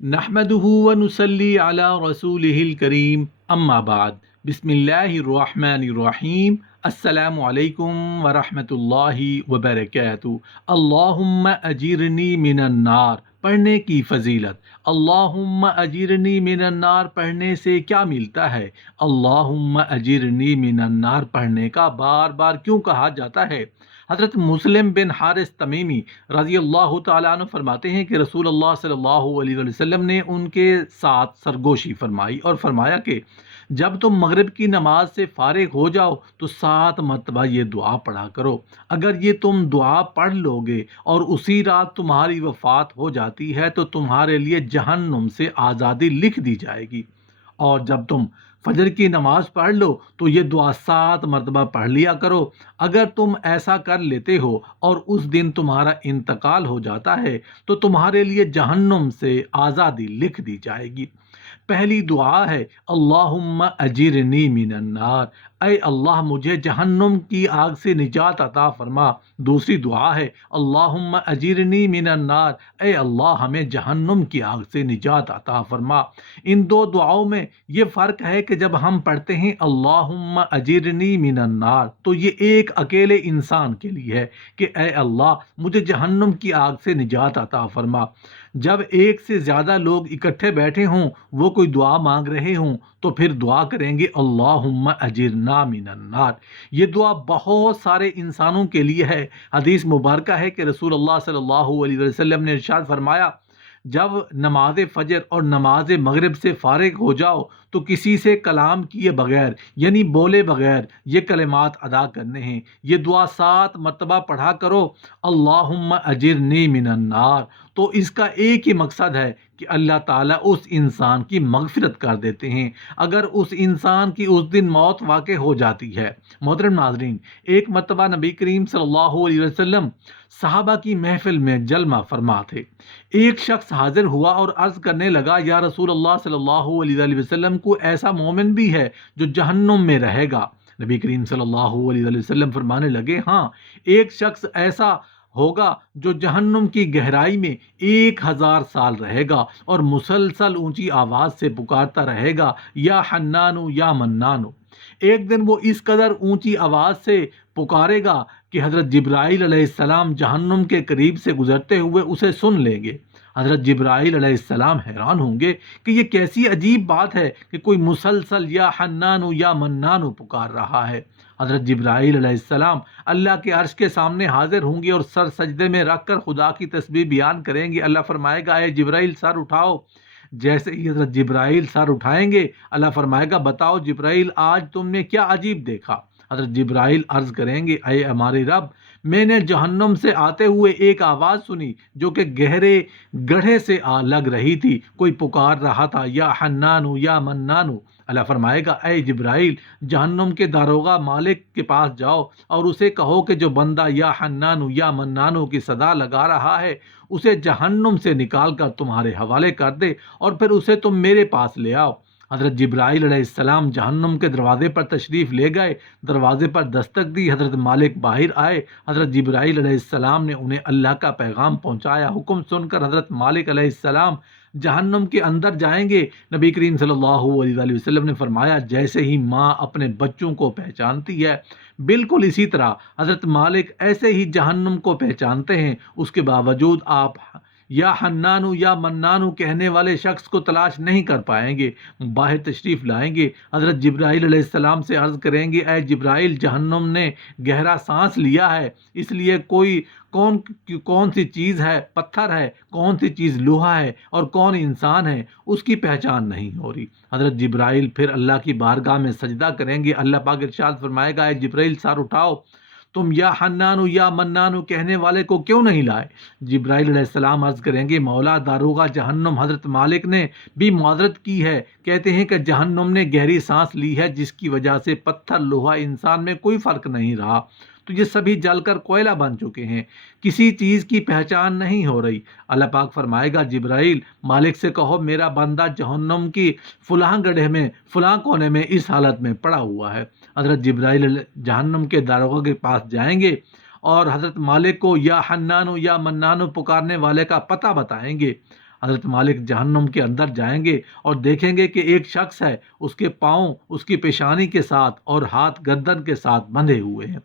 نحمده ونصلي على رسوله الكريم اما بعد بسم اللہ الرحمن الرحیم السلام علیکم ورحمۃ اللہ وبرکاتہ۔ اللہم اجرنی من النار پڑھنے کی فضیلت۔ اللہم اجرنی من النار پڑھنے سے کیا ملتا ہے؟ اللہم اجرنی من النار پڑھنے کا بار بار کیوں کہا جاتا ہے؟ حضرت مسلم بن حارث تمیمی رضی اللہ تعالیٰ عنہ فرماتے ہیں کہ رسول اللہ صلی اللہ علیہ وسلم نے ان کے ساتھ سرگوشی فرمائی اور فرمایا کہ جب تم مغرب کی نماز سے فارغ ہو جاؤ تو 7 مرتبہ یہ دعا پڑھا کرو۔ اگر یہ تم دعا پڑھ لو گے اور اسی رات تمہاری وفات ہو جاتی ہے تو تمہارے لیے جہنم سے آزادی لکھ دی جائے گی، اور جب تم فجر کی نماز پڑھ لو تو یہ دعا 7 مرتبہ پڑھ لیا کرو۔ اگر تم ایسا کر لیتے ہو اور اس دن تمہارا انتقال ہو جاتا ہے تو تمہارے لیے جہنم سے آزادی لکھ دی جائے گی۔ پہلی دعا ہے اللہم اجرنی من النار، اے اللہ مجھے جہنم کی آگ سے نجات عطا فرما۔ دوسری دعا ہے اللہم اجرنی من النار، اے اللہ ہمیں جہنم کی آگ سے نجات عطا فرما۔ ان دو دعاؤں میں یہ فرق ہے کہ جب ہم پڑھتے ہیں اللہم اجرنی من النار تو یہ ایک اکیلے انسان کے لیے ہے کہ اے اللہ مجھے جہنم کی آگ سے نجات عطا فرما۔ جب ایک سے زیادہ لوگ اکٹھے بیٹھے ہوں، وہ کوئی دعا مانگ رہے ہوں تو پھر دعا کریں گے اللہم اجرنا من النار۔ یہ دعا بہت سارے انسانوں کے لیے ہے۔ حدیث مبارکہ ہے کہ رسول اللہ صلی اللہ علیہ وسلم نے ارشاد فرمایا، جب نماز فجر اور نماز مغرب سے فارغ ہو جاؤ تو کسی سے کلام کیے بغیر یعنی بولے بغیر یہ کلمات ادا کرنے ہیں۔ یہ دعا 7 مرتبہ پڑھا کرو اللہم اجرنی من النار۔ تو اس کا ایک ہی مقصد ہے کہ اللہ تعالیٰ اس انسان کی مغفرت کر دیتے ہیں اگر اس انسان کی اس دن موت واقع ہو جاتی ہے۔ محترم ناظرین، ایک مرتبہ نبی کریم صلی اللہ علیہ وسلم صحابہ کی محفل میں جلمہ فرما تھے۔ ایک شخص حاضر ہوا اور عرض کرنے لگا، یا رسول اللہ صلی اللہ علیہ وسلم کو ایسا مومن بھی ہے جو جہنم میں رہے گا؟ نبی کریم صلی اللہ علیہ وسلم فرمانے لگے، ہاں، ایک شخص ایسا ہوگا جو جہنم کی گہرائی میں 1000 سال رہے گا اور مسلسل اونچی آواز سے پکارتا رہے گا، یا حنانو یا منانو۔ ایک دن وہ اس قدر اونچی آواز سے پکارے گا کہ حضرت جبرائیل علیہ السلام جہنم کے قریب سے گزرتے ہوئے اسے سن لیں گے۔ حضرت جبرائیل علیہ السلام حیران ہوں گے کہ یہ کیسی عجیب بات ہے کہ کوئی مسلسل یا حنانو یا منانو پکار رہا ہے۔ حضرت جبرائیل علیہ السلام اللہ کے عرش کے سامنے حاضر ہوں گے اور سر سجدے میں رکھ کر خدا کی تسبیح بیان کریں گے۔ اللہ فرمائے گا، اے جبرائیل سر اٹھاؤ۔ جیسے ہی حضرت جبرائیل سر اٹھائیں گے، اللہ فرمائے گا، بتاؤ جبرائیل آج تم نے کیا عجیب دیکھا؟ حضرت جبرائیل عرض کریں گے، اے ہمارے رب، میں نے جہنم سے آتے ہوئے ایک آواز سنی جو کہ گہرے گڑھے سے لگ رہی تھی، کوئی پکار رہا تھا، یا حنانو یا منانو۔ اللہ فرمائے گا، اے جبرائیل جہنم کے داروغہ مالک کے پاس جاؤ اور اسے کہو کہ جو بندہ یا حنانو یا منانو کی صدا لگا رہا ہے اسے جہنم سے نکال کر تمہارے حوالے کر دے اور پھر اسے تم میرے پاس لے آؤ۔ حضرت جبرائیل علیہ السلام جہنم کے دروازے پر تشریف لے گئے، دروازے پر دستک دی، حضرت مالک باہر آئے۔ حضرت جبرائیل علیہ السلام نے انہیں اللہ کا پیغام پہنچایا۔ حکم سن کر حضرت مالک علیہ السلام جہنم کے اندر جائیں گے۔ نبی کریم صلی اللہ علیہ وسلم نے فرمایا، جیسے ہی ماں اپنے بچوں کو پہچانتی ہے بالکل اسی طرح حضرت مالک ایسے ہی جہنم کو پہچانتے ہیں۔ اس کے باوجود آپ یا حنانو یا منانو کہنے والے شخص کو تلاش نہیں کر پائیں گے۔ باہر تشریف لائیں گے، حضرت جبرائیل علیہ السلام سے عرض کریں گے، اے جبرائیل جہنم نے گہرا سانس لیا ہے، اس لیے کون سی چیز ہے پتھر ہے، کون سی چیز لوہا ہے اور کون انسان ہے، اس کی پہچان نہیں ہو رہی۔ حضرت جبرائیل پھر اللہ کی بارگاہ میں سجدہ کریں گے۔ اللہ پاک ارشاد فرمائے گا، اے جبرائیل سر اٹھاؤ، تم یا حنانو یا منانو کہنے والے کو کیوں نہیں لائے؟ جبرائیل علیہ السلام عرض کریں گے، مولا داروغہ جہنم حضرت مالک نے بھی معذرت کی ہے، کہتے ہیں کہ جہنم نے گہری سانس لی ہے جس کی وجہ سے پتھر لوہا انسان میں کوئی فرق نہیں رہا، تو یہ سبھی جل کر کوئلہ بن چکے ہیں، کسی چیز کی پہچان نہیں ہو رہی۔ اللہ پاک فرمائے گا، جبرائیل مالک سے کہو میرا بندہ جہنم کی فلاں گڑھے میں فلاں کونے میں اس حالت میں پڑا ہوا ہے۔ حضرت جبرائیل جہنم کے داروغہ کے پاس جائیں گے اور حضرت مالک کو یا حنانو یا منانو پکارنے والے کا پتہ بتائیں گے۔ حضرت مالک جہنم کے اندر جائیں گے اور دیکھیں گے کہ ایک شخص ہے، اس کے پاؤں اس کی پیشانی کے ساتھ اور ہاتھ گردن کے ساتھ بندھے ہوئے ہیں،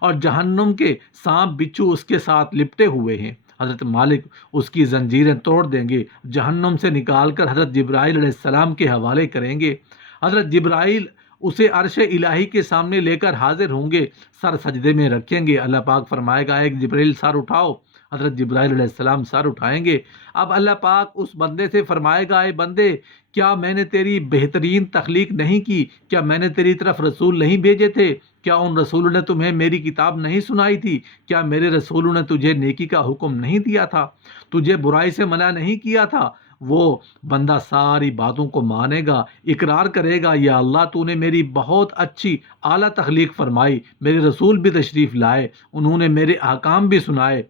اور جہنم کے سانپ بچھو اس کے ساتھ لپٹے ہوئے ہیں۔ حضرت مالک اس کی زنجیریں توڑ دیں گے، جہنم سے نکال کر حضرت جبرائیل علیہ السلام کے حوالے کریں گے۔ حضرت جبرائیل اسے عرش الہی کے سامنے لے کر حاضر ہوں گے، سر سجدے میں رکھیں گے۔ اللہ پاک فرمائے گا ایک جبرائیل سر اٹھاؤ، حضرت جبرائیل علیہ السلام سر اٹھائیں گے۔ اب اللہ پاک اس بندے سے فرمائے گا، اے بندے، کیا میں نے تیری بہترین تخلیق نہیں کی؟ کیا میں نے تیری طرف رسول نہیں بھیجے تھے؟ کیا ان رسولوں نے تمہیں میری کتاب نہیں سنائی تھی؟ کیا میرے رسولوں نے تجھے نیکی کا حکم نہیں دیا تھا؟ تجھے برائی سے منع نہیں کیا تھا؟ وہ بندہ ساری باتوں کو مانے گا، اقرار کرے گا، یا اللہ تو نے میری بہت اچھی اعلیٰ تخلیق فرمائی، میرے رسول بھی تشریف لائے، انہوں نے میرے احکام بھی سنائے۔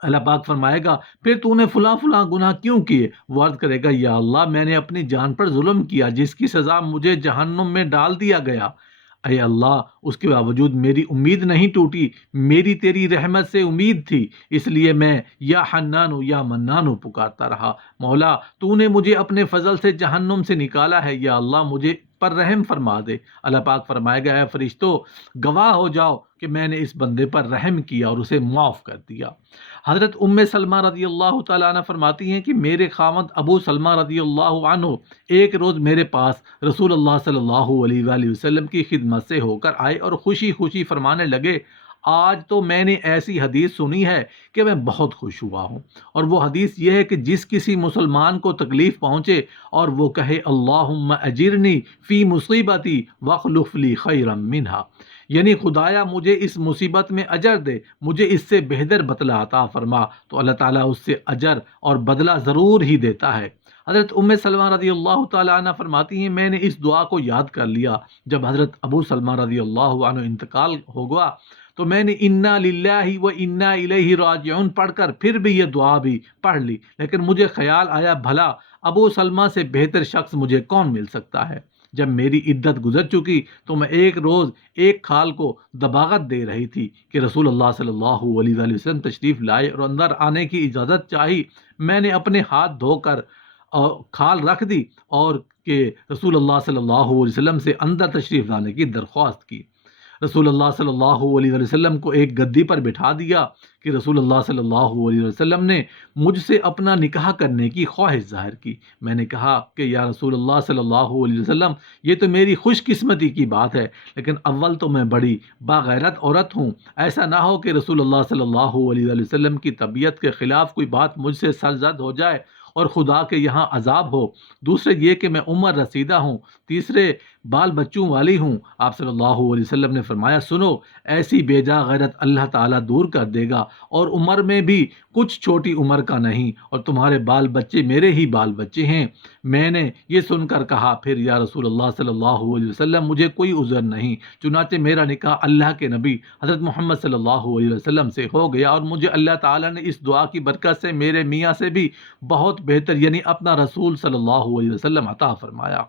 اللہ پاک فرمائے گا پھر تو نے فلاں فلاں گناہ کیوں کیے؟ وہ عرض کرے گا، یا اللہ میں نے اپنی جان پر ظلم کیا، جس کی سزا مجھے جہنم میں ڈال دیا گیا۔ اے اللہ، اس کے باوجود میری امید نہیں ٹوٹی، میری تیری رحمت سے امید تھی، اس لیے میں یا حنانو یا منانو پکارتا رہا۔ مولا، تو نے مجھے اپنے فضل سے جہنم سے نکالا ہے، یا اللہ مجھے پر رحم فرما دے۔ اللہ پاک فرمائے گا، اے فرشتو، گواہ ہو جاؤ کہ میں نے اس بندے پر رحم کیا اور اسے معاف کر دیا۔ حضرت ام سلمہ رضی اللہ تعالیٰ عنہ فرماتی ہیں کہ میرے خاوند ابو سلمہ رضی اللہ عنہ ایک روز میرے پاس رسول اللہ صلی اللہ علیہ وآلہ وسلم کی خدمت سے ہو کر آئے اور خوشی خوشی فرمانے لگے، آج تو میں نے ایسی حدیث سنی ہے کہ میں بہت خوش ہوا ہوں، اور وہ حدیث یہ ہے کہ جس کسی مسلمان کو تکلیف پہنچے اور وہ کہے اللہم اجرنی فی مصیبتی واخلف لی خیرا منہا، یعنی خدایا مجھے اس مصیبت میں اجر دے، مجھے اس سے بہتر بدلہ عطا فرما، تو اللہ تعالیٰ اس سے اجر اور بدلہ ضرور ہی دیتا ہے۔ حضرت ام سلمہ رضی اللہ تعالیٰ عنہ فرماتی ہیں میں نے اس دعا کو یاد کر لیا، جب حضرت ابو سلمہ رضی اللہ عنہ انتقال ہو گیا تو میں نے انا للہ و انا الیہ راجعون پڑھ کر پھر بھی یہ دعا بھی پڑھ لی، لیکن مجھے خیال آیا بھلا ابو سلمہ سے بہتر شخص مجھے کون مل سکتا ہے۔ جب میری عدت گزر چکی تو میں ایک روز ایک خال کو دباغت دے رہی تھی کہ رسول اللہ صلی اللہ علیہ وآلہ وسلم تشریف لائے اور اندر آنے کی اجازت چاہی۔ میں نے اپنے ہاتھ دھو کر کھال رکھ دی اور کہ رسول اللہ صلی اللہ علیہ وسلم سے اندر تشریف لانے کی درخواست کی۔ رسول اللہ صلی اللہ علیہ وسلم کو ایک گدی پر بٹھا دیا کہ رسول اللہ صلی اللہ علیہ وسلم نے مجھ سے اپنا نکاح کرنے کی خواہش ظاہر کی۔ میں نے کہا کہ یا رسول اللہ صلی اللہ علیہ وسلم، یہ تو میری خوش قسمتی کی بات ہے، لیکن اول تو میں بڑی باغیرت عورت ہوں، ایسا نہ ہو کہ رسول اللہ صلی اللہ علیہ وسلم کی طبیعت کے خلاف کوئی بات مجھ سے سرزد ہو جائے اور خدا کے یہاں عذاب ہو۔ دوسرے یہ کہ میں عمر رسیدہ ہوں، تیسرے بال بچوں والی ہوں۔ آپ صلی اللہ علیہ وسلم نے فرمایا، سنو، ایسی بے جا غیرت اللہ تعالیٰ دور کر دے گا، اور عمر میں بھی کچھ چھوٹی عمر کا نہیں، اور تمہارے بال بچے میرے ہی بال بچے ہیں۔ میں نے یہ سن کر کہا، پھر یا رسول اللہ صلی اللہ علیہ وسلم مجھے کوئی عذر نہیں، چنانچہ میرا نکاح اللہ کے نبی حضرت محمد صلی اللہ علیہ وسلم سے ہو گیا، اور مجھے اللہ تعالیٰ نے اس دعا کی برکت سے میرے میاں سے بھی بہت بہتر، یعنی اپنا رسول صلی اللہ علیہ وسلم عطا فرمایا۔